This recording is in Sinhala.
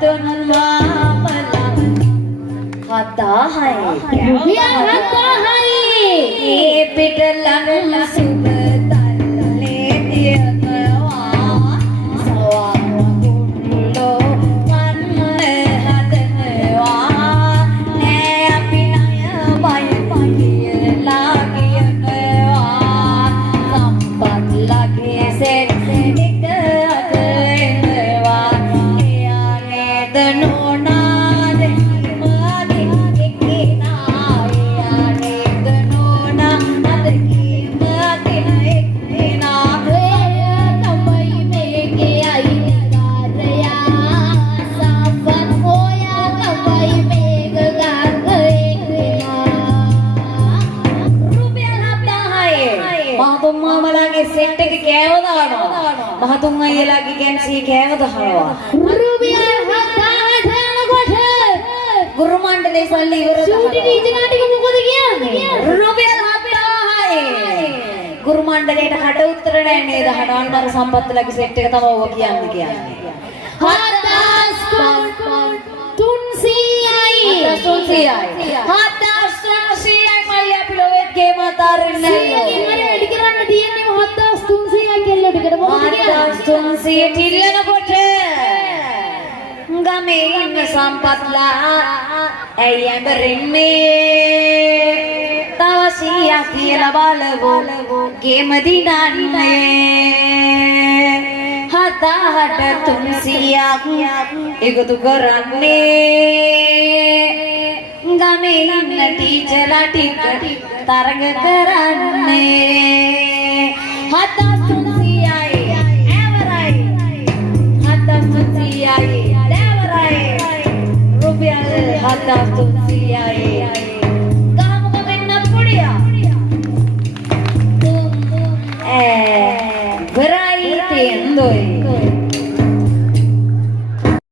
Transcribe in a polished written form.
තුන් මාමලන් හදාහයි රුපියල් 7000යි ඒ පිට ළඟ සුබ තල්ලේ තියනවා සවා කුණ්ඩෝ වන්න හදනවා නෑ අපි ණය බය කියලා කියනවා සම්පත් ලගේ සෙත් එක අදෙනවා එයා නේද නෝනාද කිමගේ එක්කෙනා එයා නේද නෝනා අද කිමගේ එක්කෙනා තමයි මේකේ අයිතිකාරයා සම්පත් හොයා තමයි මේක ගන්න රුපියල් 7000යි මහතුන් මාමලාගේ සෙට් එක කෑව දානවා මහතුන් අයියලාගේ කැන්සි කෑව දහනවා රුපියල් 7000 දානකොට ගුරු මණ්ඩලේ සල්ලි ඉවර චූටි ටීචර් ටික මොකද කියන්නේ රුපියල් 7000යි ගුරු මණ්ඩලේට කට උත්තර නැහැ නේද අහනවා අර සම්පත්ලගේ සෙට් එක තමයි ඔය කියන්නේ 7300යි මල්ලි අපි ලොවෙත් ගේම අතාරින්නේ නැහැ වැඩි කරන්න තියෙන්නේ 7300යි කෙල්ල ටිකට මොකද කියන්නේ 7300 ටිල්ලනකොට ගමේ ඉන්න සම්පත්ලා ඇයි ඇඹරෙන්නේ තව 100ක් කියලා බලවෝ ගේම දිනන්නේ 7300ක් එකතු කරන්නේ ගමේ ඉන්න ටීචර්ලා ටික තරඟ කරන්නේ 7300යි ඇවරයි 7300යි දැවරයි රුපියල් 7300යි ගහමුක මෙන්න පුඩියා වෙරයි තෙන්දොයි